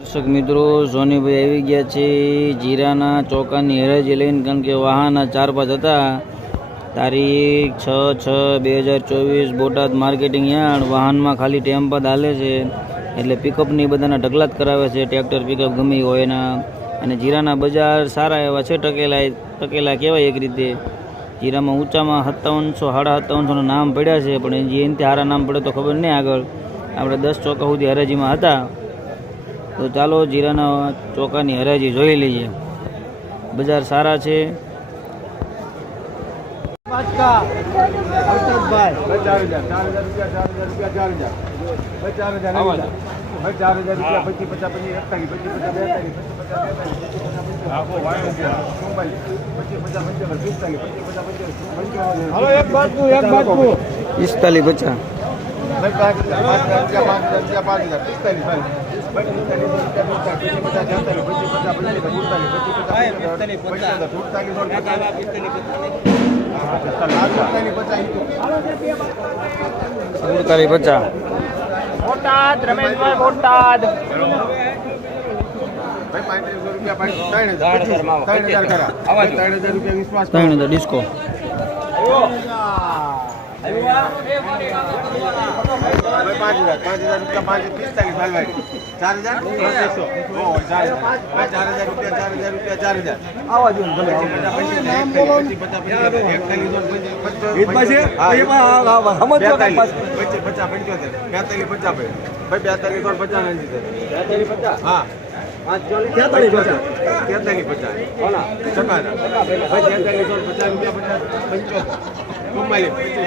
દર્શક મિત્રો, સોનીભાઈ આવી ગયા છે જીરાના ચોકાની હરાજી લઈને, કારણ કે વાહનના ચાર પાંચ હતા. તારીખ છ છ બે હજાર ચોવીસ, બોટાદ માર્કેટિંગ યાર્ડ, વાહનમાં ખાલી ટેમ્પા હાલે છે. એટલે પિકઅપની બધાના ઢગલા જ કરાવે છે, ટ્રેક્ટર પિકઅપ ગમી હોય એના. અને જીરાના બજાર સારા એવા છે ટકેલા ટકેલા કહેવાય એક રીતે. જીરામાં ઊંચામાં સત્તાવનસો, સાડા સત્તાવનસોના નામ પડ્યા છે, પણ એની એનાથી સારા નામ પડે તો ખબર નહીં આગળ. આપણે દસ ચોકા સુધી હરાજીમાં હતા. તો ચાલો જીરાના ચોકાની હરાજી જોઈ લઈએ બજાર સારા છે પિસ્તાલીસ પચીસ પચાસ બોટાદ રમેશભાઈ બોટાદ રૂપિયા પાંચ ત્રણ હજાર ડિસ્કો પાંચ હજાર પાંચ હજાર રૂપિયા પાંચ પિસ્તાલીસ હાલવાય ચાર હજાર? ચાર હજાર. રૂપિયા ચાર હજાર રૂપિયા ચાર હજાર. આવા જો બેતાલીસ સો પચાસ હા તેતાલીસ પચાસ તેતાલીસ પચાસ સો પચાસ રૂપિયા પચાસ પંચોતેર. ચુમ્માલીસ પચીસ.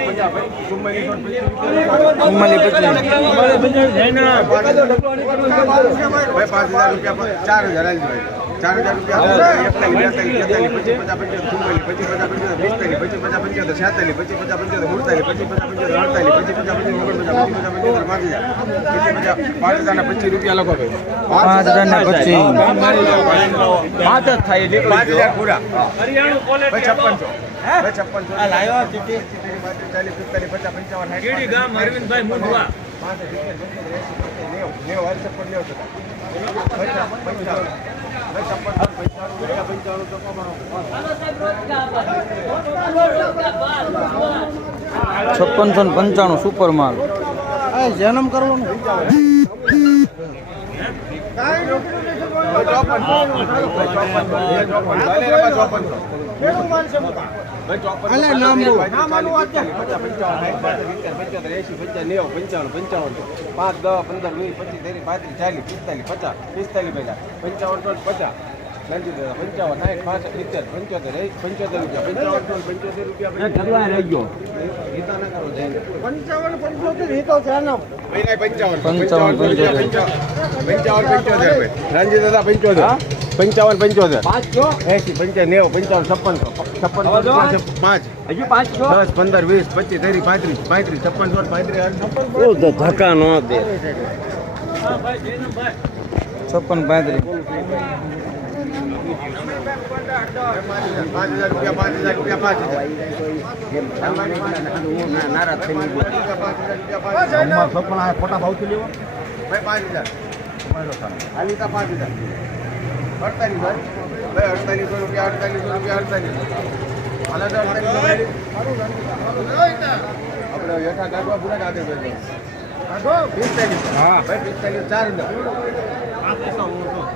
ભાઈ પાંચ હજાર રૂપિયા પર ચાર હજાર ચાર હજાર રૂપિયા એકતાલીસ બેતાલીસ છેતાલીસ પચીસ પચાસ પંચોતેર સુડતાલીસ પચીસ પચાસ પંચોતેર અડતાલીસ પચીસ પચાસ પંચોતેર ઓગણપચાસ પચીસ પાંચ હજાર. પચીસ પાંચ પચીસ રૂપિયા લખો ભાઈ. પાંચ હજારના પચીસ. પાંચ જ થાય પાંચ હજાર પૂરા. છપ્પનસો. છપ્પનસો. પચાસ પંચાવન છપ્પનસો પંચાણું સુપર માલ જન્મ કરવાનો. પાંચ દસ પંદર વીસ પચીસ ત્રીસ પાંત્રીસ ચાલીસ પિસ્તાલીસ પચાસ પિસ્તાલીસ પહેલા પંચાવન પચાસ પંચાવન સાઠ ભાઈ દાદા પંચોતેર પંચાવન પંચોતેર એસી પંચાવન નેવું પંચાવન છપ્પન છપ્પન પાંચ હજી પાંચ દસ પંદર વીસ પચીસ ત્રીસ પાંત્રીસ પાંત્રીસ છપ્પન સોળ પાંત્રીસ ધક્કા નો છપ્પન પાંત્રીસ ખોટા ભાવથી લેવા ભાઈ પાંચ હજાર હાલી તા પાંચ હજાર. અડતાલીસ ભાઈ અડતાલીસો રૂપિયા અડતાલીસો રૂપિયા અડતાલીસ હાલો તો. આપણે હેઠા કાઢવા પૂરા કાઢે ભાઈ પિસ્તાલીસ. હા ભાઈ પિસ્તાલીસ ચાર હજાર.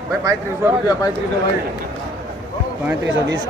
ભાઈ પાંત્રીસો રૂપિયા પાંત્રીસો પાંત્રીસો વીસ